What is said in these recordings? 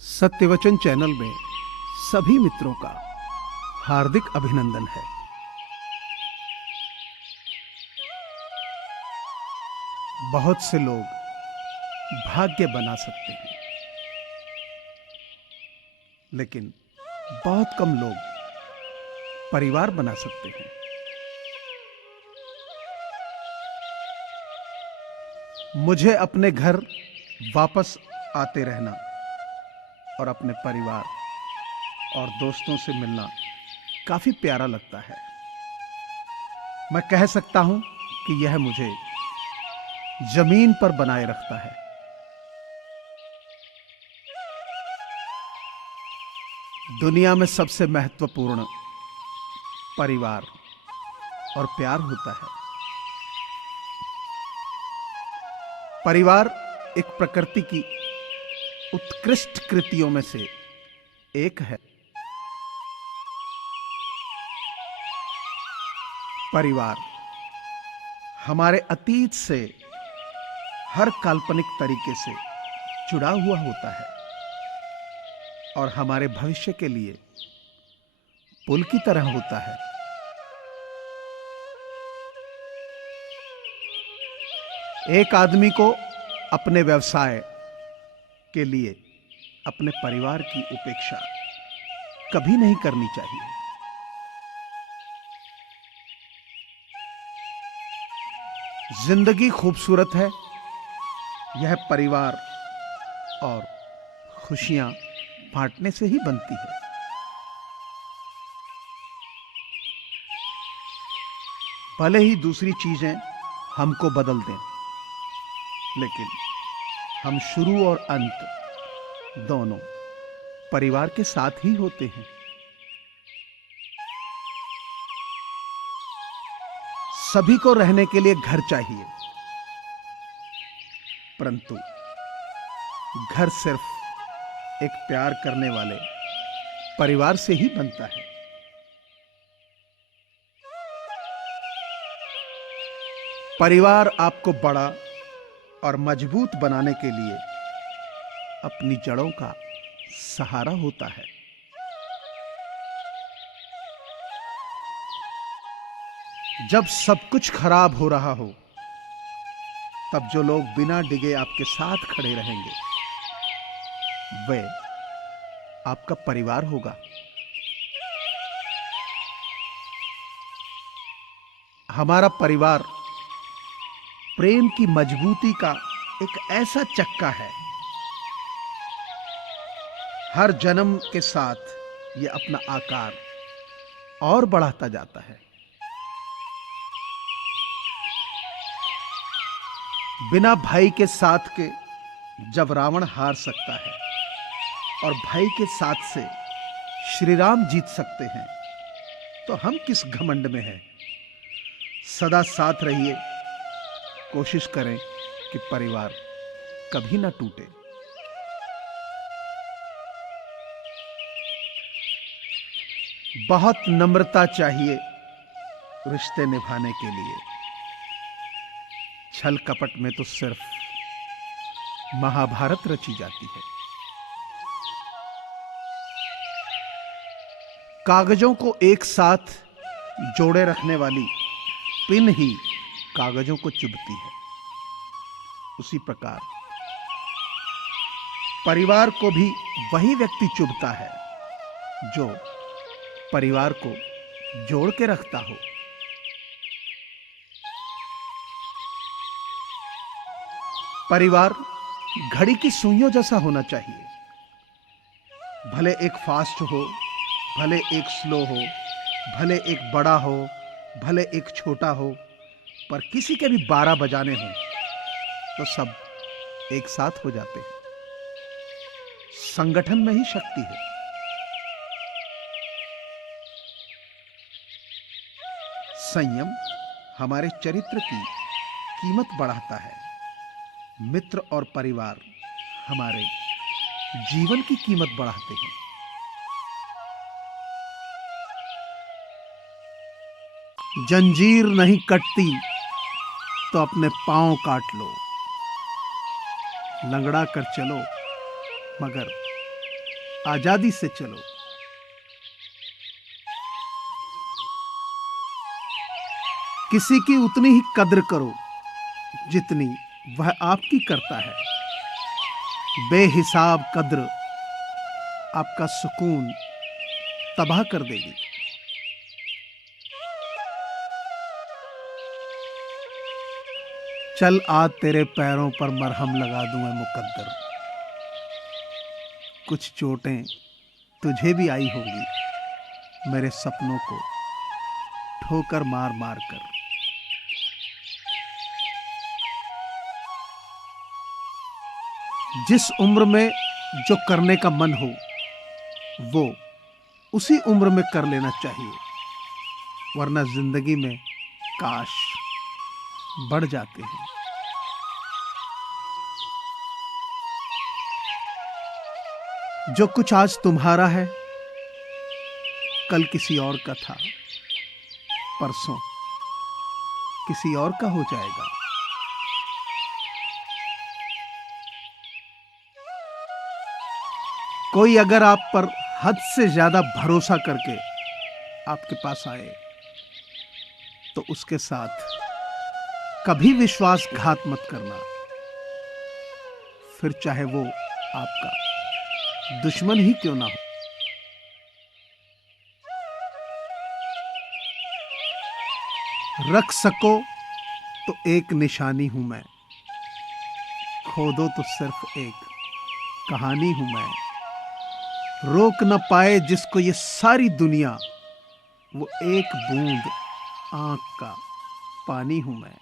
सत्यवचन channel में सभी मित्रों का हार्दिक अभिनंदन है। बहुत से लोग भाग्य बना सकते हैं, लेकिन बहुत कम लोग परिवार बना सकते हैं। मुझे अपने घर वापस आते रहना और अपने परिवार और दोस्तों से मिलना काफी प्यारा लगता है। मैं कह सकता हूं कि यह मुझे जमीन पर बनाए रखता है। दुनिया में सबसे महत्वपूर्ण परिवार और प्यार होता है। परिवार एक प्रकृति की उत्कृष्ट कृतियों में से एक है। परिवार हमारे अतीत से हर काल्पनिक तरीके से जुड़ा हुआ होता है और हमारे भविष्य के लिए पुल की तरह होता है। एक आदमी को अपने व्यवसाय के लिए अपने परिवार की उपेक्षा कभी नहीं करनी चाहिए। जिंदगी खूबसूरत है, यह परिवार और खुशियां बांटने से ही बनती है। भले ही दूसरी चीजें हमको बदल दें, लेकिन हम शुरू और अंत दोनों परिवार के साथ ही होते हैं। सभी को रहने के लिए घर चाहिए, परंतु घर सिर्फ एक प्यार करने वाले परिवार से ही बनता है। परिवार आपको बड़ा और मजबूत बनाने के लिए अपनी जड़ों का सहारा होता है। जब सब कुछ खराब हो रहा हो, तब जो लोग बिना डिगे आपके साथ खड़े रहेंगे, वे आपका परिवार होगा। हमारा परिवार प्रेम की मजबूती का एक ऐसा चक्का है। हर जन्म के साथ यह अपना आकार और बढ़ाता जाता है। बिना भाई के साथ के जब रावण हार सकता है और भाई के साथ से श्री राम जीत सकते हैं, तो हम किस घमंड में हैं। सदा साथ रहिए, कोशिश करें कि परिवार कभी ना टूटे। बहुत नम्रता चाहिए रिश्ते निभाने के लिए। छल कपट में तो सिर्फ महाभारत रची जाती है। कागजों को एक साथ जोड़े रखने वाली पिन ही कागजों को चुभती है। उसी प्रकार परिवार को भी वही व्यक्ति चुभता है जो परिवार को जोड़ के रखता हो। परिवार घड़ी की सुइयों जैसा होना चाहिए। भले एक फास्ट हो, भले एक स्लो हो, भले एक बड़ा हो, भले एक छोटा हो, पर किसी के भी 12 बजाने हों तो सब एक साथ हो जाते हैं। संगठन में ही शक्ति है। संयम हमारे चरित्र की कीमत बढ़ाता है। मित्र और परिवार हमारे जीवन की कीमत बढ़ाते हैं। जंजीर नहीं कटती तो अपने पांव काट लो। लंगड़ा कर चलो, मगर आजादी से चलो। किसी की उतनी ही कद्र करो जितनी वह आपकी करता है। बेहिसाब कद्र आपका सुकून तबाह कर देगी। चल आज तेरे पैरों पर मरहम लगा दूं मैं मुकद्दर। कुछ चोटें तुझे भी आई होंगी मेरे सपनों को ठोकर मार मार कर। जिस उम्र में जो करने का मन हो वो उसी उम्र में कर लेना चाहिए, वरना जिंदगी में काश बढ़ जाते हैं। जो कुछ आज तुम्हारा है कल किसी और का था, परसों किसी और का हो जाएगा। कोई अगर आप पर हद से ज्यादा भरोसा करके आपके पास आए तो उसके साथ कभी विश्वासघात मत करना, फिर चाहे वो आपका दुश्मन ही क्यों ना हो। रख सको तो एक निशानी हूं मैं, खो दो तो सिर्फ एक कहानी हूं मैं। रोक न पाए जिसको ये सारी दुनिया, वो एक बूंद आंख का पानी हूं मैं।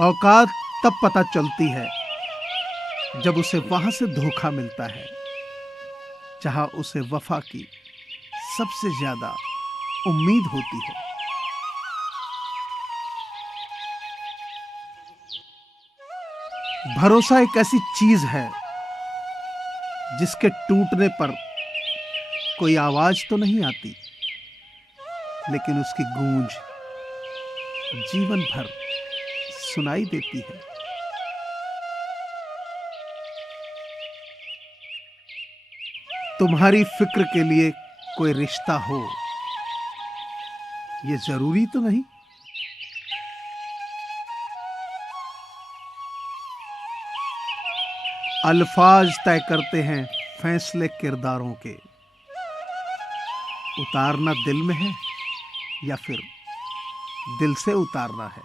औकात तब पता चलती है जब उसे वहां से धोखा मिलता है जहां उसे वफा की सबसे ज्यादा उम्मीद होती है। भरोसा एक ऐसी चीज है जिसके टूटने पर कोई आवाज तो नहीं आती, लेकिन उसकी गूंज जीवन भर सुनाई देती है। तुम्हारी फिक्र के लिए कोई रिश्ता हो ये जरूरी तो नहीं। अल्फाज तय करते हैं फैसले किरदारों के, उतारना दिल में है या फिर दिल से उतारना है।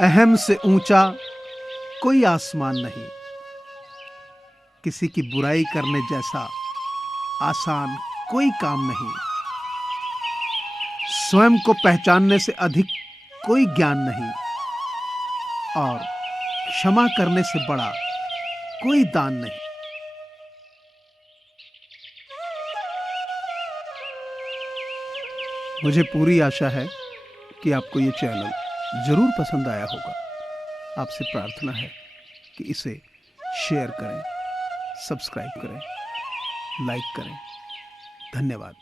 अहम से ऊंचा कोई आसमान नहीं, किसी की बुराई करने जैसा आसान कोई काम नहीं। स्वयं को पहचानने से अधिक कोई ज्ञान नहीं, और क्षमा करने से बड़ा कोई दान नहीं। मुझे पूरी आशा है कि आपको ये चैनल जरूर पसंद आया होगा। आपसे प्रार्थना है कि इसे शेयर करें, सब्सक्राइब करें, लाइक करें। धन्यवाद।